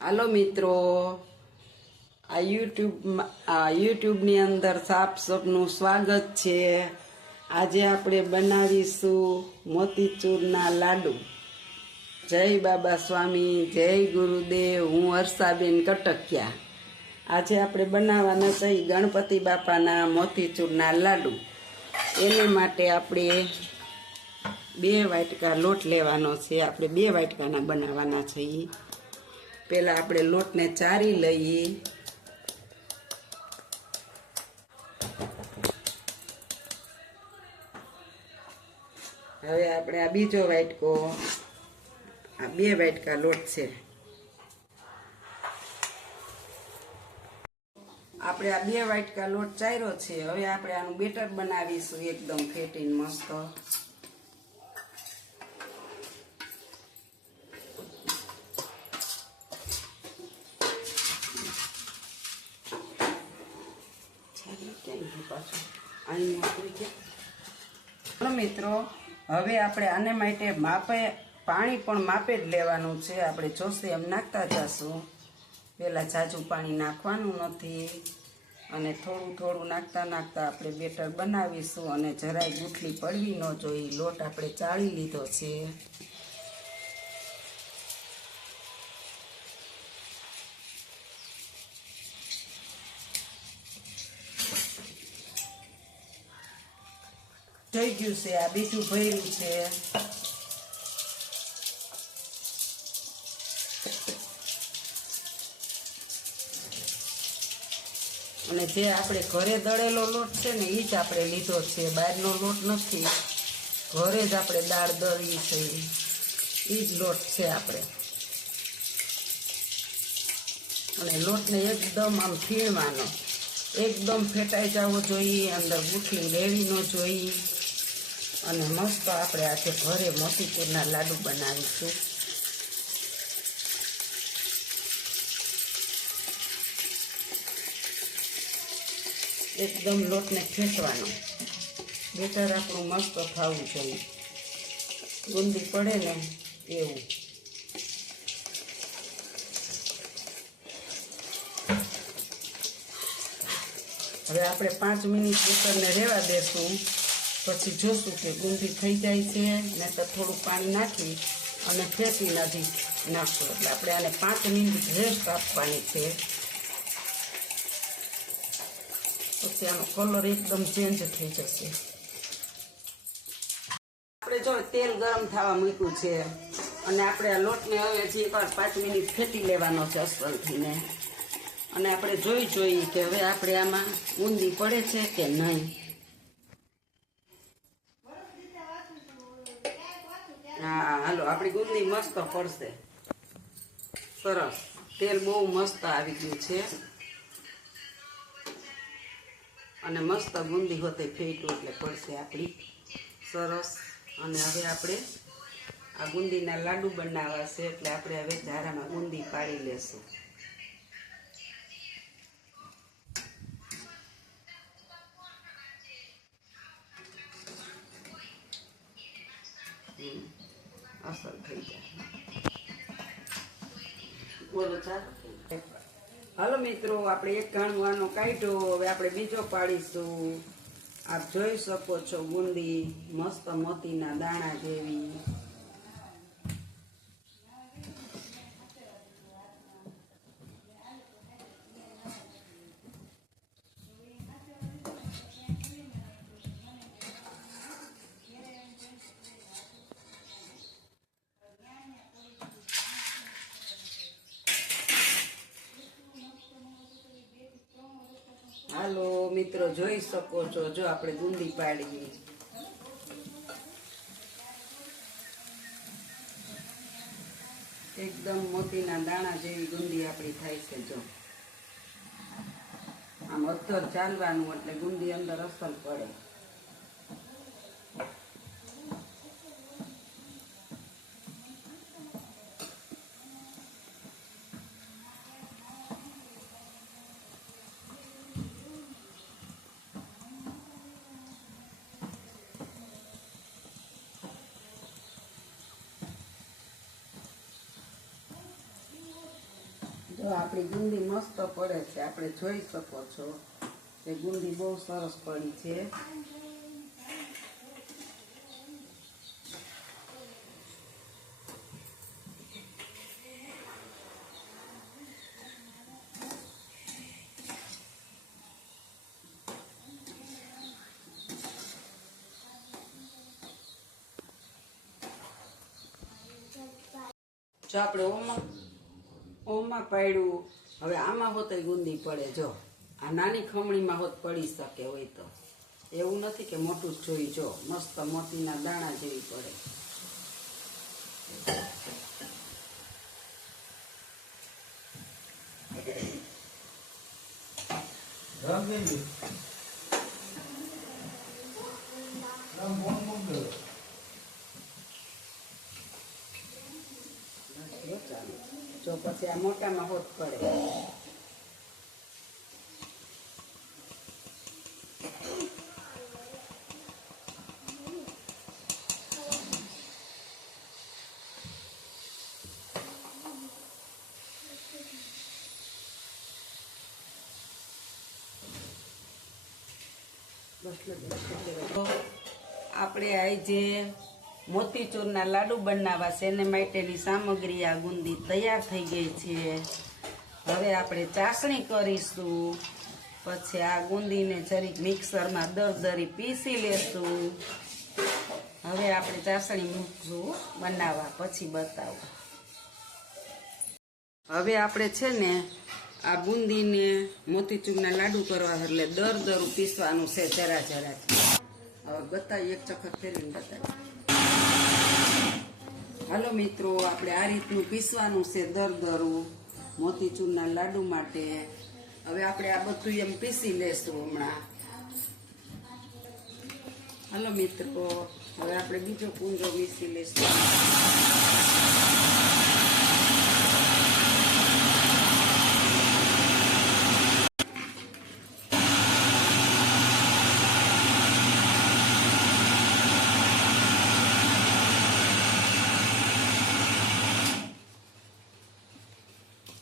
હાલો મિત્રો, યુટ્યુબની અંદર સાપ સપનું સ્વાગત છે। આજે આપણે બનાવીશું મોતીચૂરના લાડુ। જય બાબા સ્વામી, જય ગુરુદેવ। હું હર્ષાબેન કટકિયા। આજે આપણે બનાવવાના છે ગણપતિ બાપાના મોતીચૂરના લાડુ। એને માટે આપણે 2 વાટકા લોટ લેવાનો છે। આપણે 2 વાટકાના બનાવવાના છે। પહેલાં આપણે લોટને ચારી લઈએ। હવે આપણે આ બીજો વાટકો, આ 2 વાટકા લોટ છે। આપણે આ 2 વાટકા લોટ ચાર્યો છે। હવે આપણે આનું બેટર બનાવીશું એકદમ ફેટીને મસ્ત। મિત્રો, હવે આપણે આને માટે પાણી પણ માપે જ લેવાનું છે। આપણે જોશે એમ નાખતા જશું। પહેલાં ઝાઝું પાણી નાખવાનું નથી અને થોડું થોડું નાખતા આપણે બેટર બનાવીશું। અને જરાય ગુઠલી પડવી ન જોઈએ। લોટ આપણે ચાળી લીધો છે। થઈ ગયું છે, આ બીજું ભર્યું છે। અને જે આપણે ઘરે દળેલો લોટ છે ને એ જ આપણે લીધો છે, બહારનો લોટ નથી। ઘરે જ આપણે દાળ દળવી છે, એ જ લોટ છે આપણે। અને લોટને એકદમ આમ ફીણવાનો, એકદમ ફેટાઈ જવો જોઈએ, અંદર ગુઠલી રહેવી ન જોઈએ। અને મસ્ત આપણે આજે ઘરે મોતીચૂરના લાડુ બનાવીશું। એકદમ લોટને ફેંકવાનો, બેટર આપણું મસ્ત થવું જોઈએ, ગુંદી પડે ને એવું। હવે આપણે 5 મિનિટ બેટરને રહેવા દેશું, પછી જોશું કે ગુંદી થઈ જાય છે ને તો થોડું પાણી નાખી અને ફેંકી નાખશું। એટલે આપણે આને 5 મિનિટ રેસ્ટ આપવાની છે। પછી આનો કલર એકદમ ચેન્જ થઈ જશે। આપણે જો તેલ ગરમ થવા મૂક્યું છે અને આપણે આ લોટને હવે હજી એકવાર 5 મિનિટ ફેટી લેવાનો છે અસલથીને। અને આપણે જોઈએ કે હવે આપણે આમાં ગુંદી પડે છે કે નહીં। હા હાલો, આપણી ગુંદી મસ્ત પડશે, સરસ। તેલ બહુ મસ્ત આવી ગયું છે અને મસ્ત ગુંદી હોતે ફેટ્યું એટલે પડશે આપણી સરસ। અને હવે આપણે આ ગુંદીના લાડુ બનાવવા છે, એટલે આપણે હવે ઝારામાં ગુંદી પાડી લેશું। અસર થઈ જાય, બોલો ચાલો। હાલો મિત્રો, આપણે એક ઘાણવાનો કાઢ્યો, હવે આપણે બીજો પાડીશું। આપ જોઈ શકો છો ગુંદી મસ્ત મોતીના દાણા જેવી। હાલો મિત્રો, જોઈ શકો છો, જો આપણે ગુંદી પાડીએ, એકદમ મોતીના દાણા જેવી ગુંદી આપણી થાય છે। જો આમ અધર ચાલવાનું એટલે ગુંદી અંદર અસર પડે। તો આપણી ગુંદી મસ્ત પડે છે, આપણે જોઈ શકો છો કે ગુંદી બહુ સરસ પડી છે. જો આપણે ઓમાં પાડ્યું, હવે આમાં હોતે ગુંદી પડે. જો આ નાની ખમણીમાં હોત પડી શકે હોય તો, એવું નથી કે મોટું જ જોઈ. જો મસ્ત મોતીના દાણા જેવી પડે. જો પછી આ મોટામાં હોત પડે. આપણે આજે મોતીચૂરના લાડુ બનાવવા છે, એને માટેની સામગ્રી આ ગુંદી તૈયાર થઈ ગઈ છે. હવે આપણે ચાસણી કરીશું. પછી આ ગુંદીને જરીક મિક્સરમાં દરદરી પીસી લેશું. હવે આપણે ચાસણી મૂકશું બનાવવા, પછી બતાવું. હવે આપણે છે ને આ બુંદીને મોતીચૂરના લાડુ કરવા એટલે દરદરું પીસવાનું છે, જરા જરા. હવે બતાવી, એક ચક્કર ફેરવીને બતાવી. હાલો મિત્રો, આપણે આ રીતનું પીસવાનું છે દરદરું મોતીચૂરના લાડુ માટે. હવે આપણે આ બધું એમ પીસી લેશું હમણાં. હાલો મિત્રો, હવે આપણે બીજો કુંડો પીસી લેશું.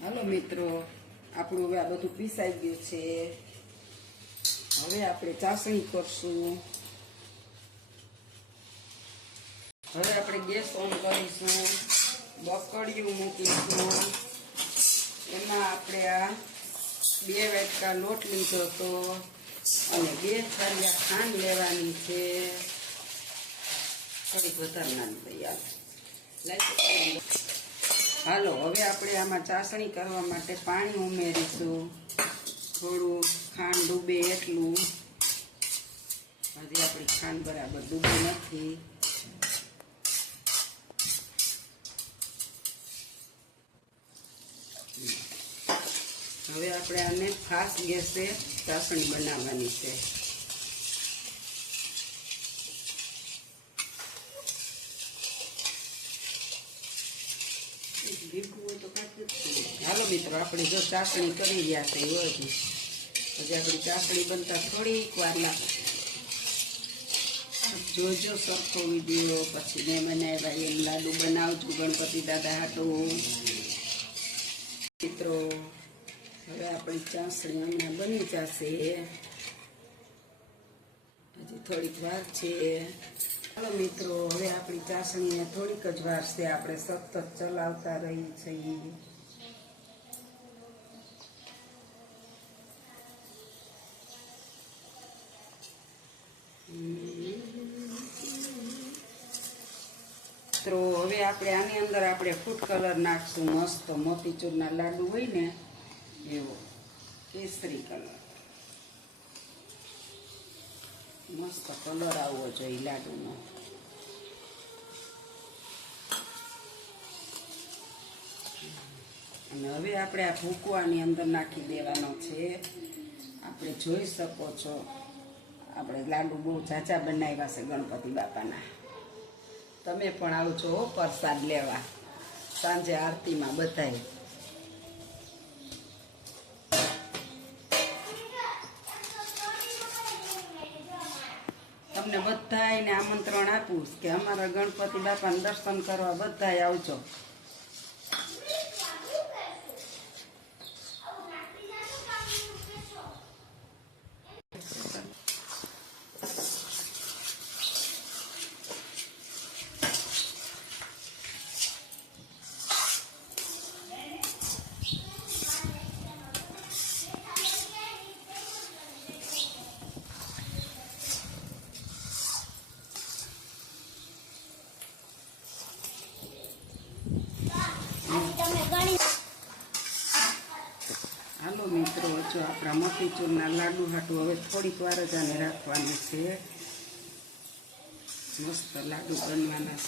હાલો મિત્રો, આપણું હવે આ બધું પીસાઈ ગયું છે. હવે આપણે ચાસણી કરશું. હવે આપણે ગેસ ઓન કરીશું, બકડિયું મૂકીશું. એમાં આપણે આ 2 વાટકા લોટ લીધો હતો અને 2 થાળિયા ખાંડ લેવાની છે. થોડીક વધારે નાની તૈયાર. હાલો, હવે આપણે આમાં ચાસણી કરવા માટે પાણી ઉમેરીશું. થોડું ખાંડ ડૂબે એટલું. હજી આપણી ખાંડ બરાબર ડૂબી નથી. હવે આપણે આને ફાસ્ટ ગેસે ચાસણી બનાવવાની છે. હાલો મિત્રો, આપણે જો ચાસણી કરી રહ્યા છે હજી આપણી ચાસણી બનતા થોડીક વાર લાગે. જોજો સરખો વિડીયો, પછી મેં બનાવ્યા એમ લાડુ બનાવજો ગણપતિ દાદા હાટું. મિત્રો, હવે આપણી ચાસણી હમણાં બની જશે, હજી થોડીક વાર છે. હાલો મિત્રો, હવે આપણી ચાસણીને થોડીક જ વાર છે, આપણે સતત ચલાવતા રહી છીએ. મિત્રો, હવે આપણે આની અંદર આપણે ફૂડ કલર નાખશું. મસ્ત મોતીચૂરના લાડુ હોય ને એવો કેસરી કલર, મસ્ત કલર આવવો જોઈએ લાડુનો. અને હવે આપણે આ ભૂકવાની અંદર નાખી દેવાનો છે. આપણે જોઈ શકો છો, આપણે લાડુ બહુ ઝાઝા બનાવ્યા છે ગણપતિ બાપાના. તમે પણ આવજો પ્રસાદ લેવા સાંજે આરતીમાં બધાય. તમને બધાયને આમંત્રણ આપું કે અમારા ગણપતિ બાપાને દર્શન કરવા બધાય આવજો. મિત્રો, જો આપણા મોતીચૂરના લાડુ હાટું હવે થોડીક વાર જ આને રાખવાનું છે. મસ્ત લાડુ બનવાના.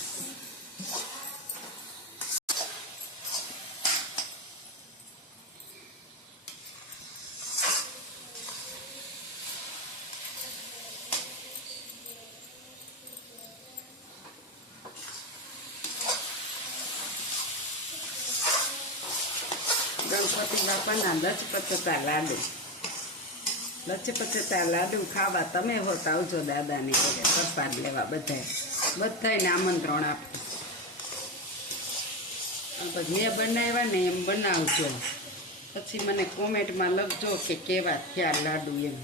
ગણપતિ બાપાના લચપચતા લાડુ. લચપચતા લાડુ ખાવા તમે હોત આવજો દાદાની ઘરે પ્રસાદ લેવા. બધાને આમંત્રણ આપજો. પછી મેં બનાવ્યા ને એમ બનાવજો. પછી મને કોમેન્ટમાં લખજો કે કેવા થયા લાડુ એમ.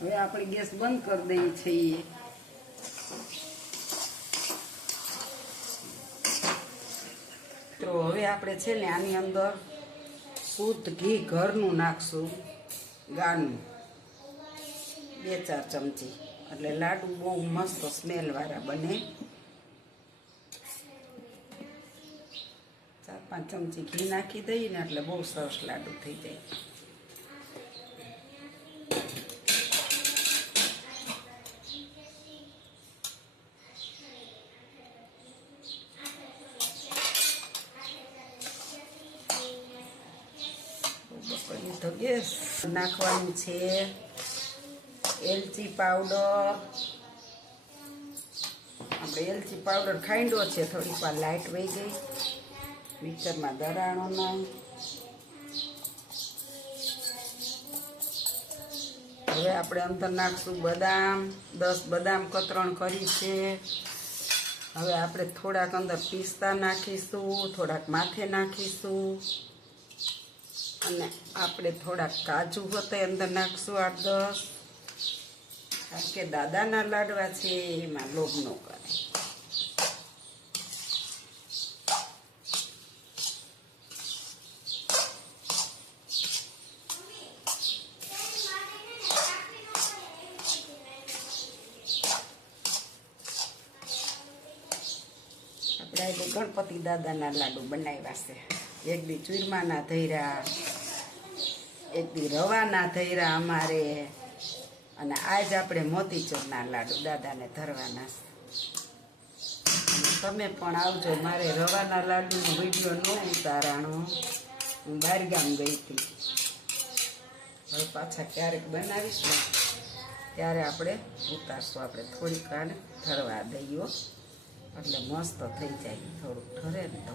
હવે આપણે ગેસ બંધ કરી દઈએ છીએ. તો હવે આપણે છે ને આની અંદર શુદ્ધ ઘી ઘરનું નાખશું, ગાનું 2-4 ચમચી. એટલે લાડુ બહુ મસ્ત સ્મેલવાળા બને. 4-5 ચમચી ઘી નાખી દઈએ ને એટલે બહુ સરસ લાડુ થઈ જાય. તો ગેસ નાખવાનું છે એલચી પાવડર. આપણે એલચી પાવડર ખાંડો છે, થોડીક વાર લાઇટ વહી ગઈ. મિક્સરમાં દરાણો નાય. હવે આપણે અંદર નાખશું બદામ. 10 બદામ કતરણ કરી છે. હવે આપણે થોડાક અંદર પિસ્તા નાખીશું, થોડાક માથે નાખીશું. અને આપણે થોડાક કાજુ હોતે અંદર નાખશું 8-10. કારણ કે દાદાના લાડવા છે એમાં લોભ ન કરે. આપણે ગણપતિ દાદાના લાડુ બનાવ્યા છે. એક દી ચૂરમાના ધૈરા, એક દી રવાના ધૈરા અમારે, અને આજ આપણે મોતીચૂરના લાડુ દાદાને ધરવાના છે. તમે પણ આવજો. મારે રવાના લાડુનો વિડીયો ન ઉતારાણો, હું બહારગામ ગઈ હતી. હવે પાછા ક્યારેક બનાવીશ ને ત્યારે આપણે ઉતારશું. આપણે થોડીક વાર ધરવા દઈએ એટલે મસ્ત થઈ જાય. થોડુંક ઠરે ને તો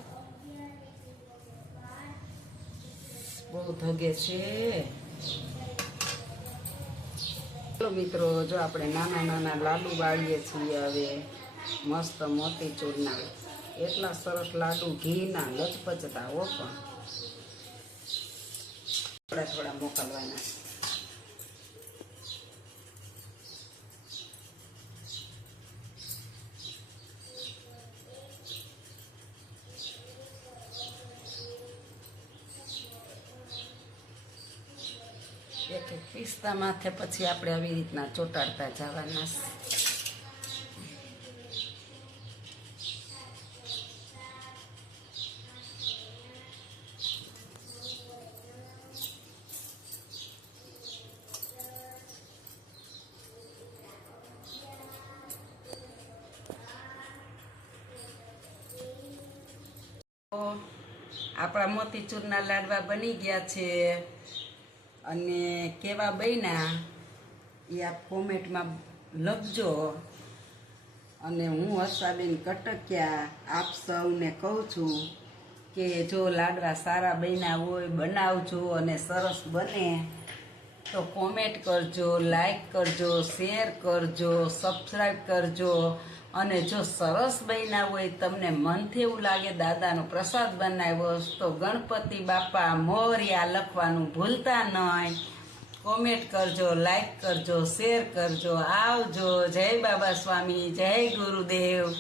બહુ ધગે છે. ચલો મિત્રો, જો આપણે નાના નાના લાડુ વાળીએ છીએ હવે મસ્ત મોતીચૂરના. એટલા સરસ લાડુ, ઘીના લચપચતા. ઓ પણ થોડા થોડા મોકલવાના. એક એક પિસ્તા માથે પછી આપણે આવી રીતના ચોટાડતા જવાના. આપણા મોતીચૂરના લાડવા બની ગયા છે. અને કેવા બન્યા એ આપ કોમેન્ટમાં લખજો. અને હું હર્ષાબેન કટકિયા આપ સૌને કહું છું કે જો લાડવા સારા બન્યા હોય બનાવજો. અને સરસ બને તો કોમેન્ટ કરજો, લાઈક કરજો, શેર કરજો, સબસ્ક્રાઈબ કરજો. અને જો સરસ બન્યા હોય, તમને મનથી એવું લાગે દાદાનો પ્રસાદ બનાવ્યો તો ગણપતિ બાપા મોર્યા લખવાનું ભૂલતા નહીં. કોમેન્ટ કરજો, લાઈક કરજો, શેર કરજો. આવજો. જય બાબા સ્વામી, જય ગુરુદેવ.